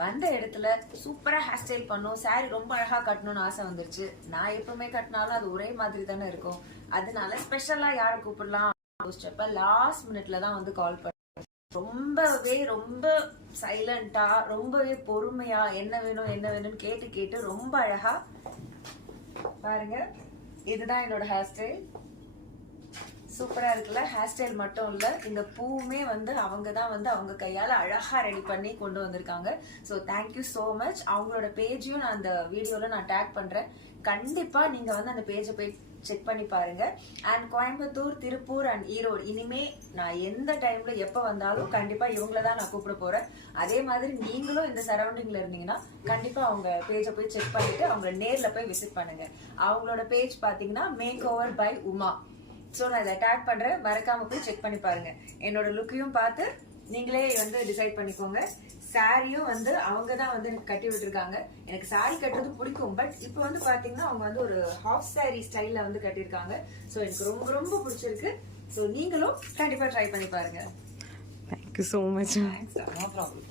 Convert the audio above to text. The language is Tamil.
வந்த இடத்துல சூப்பரா ஹேர் ஸ்டைல் பண்ணும், சாரி ரொம்ப அழகா கட்டணும்னு ஆசை வந்துருச்சு. நான் எப்பவுமே கட்டினாலும் அது ஒரே மாதிரி தானே இருக்கும். அதனால ஸ்பெஷலா யாரை கூப்பிடலாம் யோசிச்சப்ப லாஸ்ட் மினிட்ல தான் வந்து கால் பண்ணேன். ரொம்ப சைலண்டா, ரொம்பவே பொறுமையா என்ன வேணும்னு கேட்டு ரொம்ப அழகா பாருங்க. இதுதான் என்னோட ஹேர் ஸ்டைல். சூப்பரா இருக்குல்ல? ஹேர் ஸ்டைல் மட்டும் இல்ல, இந்த பூவுமே வந்து அவங்க தான் வந்து அவங்க கையால அழகா ரெடி பண்ணி கொண்டு வந்திருக்காங்க. So thank you so much. அவங்களோட பேஜையும் நான் அந்த வீடியோல நான் டேக் பண்றேன். கண்டிப்பா நீங்க வந்து அந்த பேஜை போய் செக் பண்ணி பாருங்க. அண்ட் கோயம்புத்தூர், திருப்பூர் அண்ட் ஈரோடு இனிமே நான் எந்த டைம்ல எப்ப வந்தாலும் கண்டிப்பா இவங்கள தான் நான் கூப்பிட போறேன். அதே மாதிரி நீங்களும் இந்த சரௌண்டிங்ல இருந்தீங்கன்னா கண்டிப்பா அவங்க பேஜை போய் செக் பண்ணிட்டு அவங்கள நேர்ல போய் விசிட் பண்ணுங்க. அவங்களோட பேஜ் பாத்தீங்கன்னா make over by Uma. So நான் இதை டேக் பண்றேன், மறக்காம போய் செக் பண்ணி பாருங்க. என்னோட லுக்கையும் பார்த்து நீங்களே வந்து டிசைட் பண்ணிக்கோங்க. சாரியும் வந்து அவங்க தான் வந்து எனக்கு கட்டி விட்டுருக்காங்க. எனக்கு சாரி கட்டுறது பிடிக்கும், பட் இப்போ வந்து பாத்தீங்கன்னா அவங்க வந்து ஒரு ஹாஃப் சாரி ஸ்டைல்ல வந்து கட்டியிருக்காங்க. ஸோ எனக்கு ரொம்ப ரொம்ப பிடிச்சிருக்கு. ஸோ நீங்களும் கண்டிப்பா ட்ரை பண்ணி பாருங்க. Thank you so much. No problem.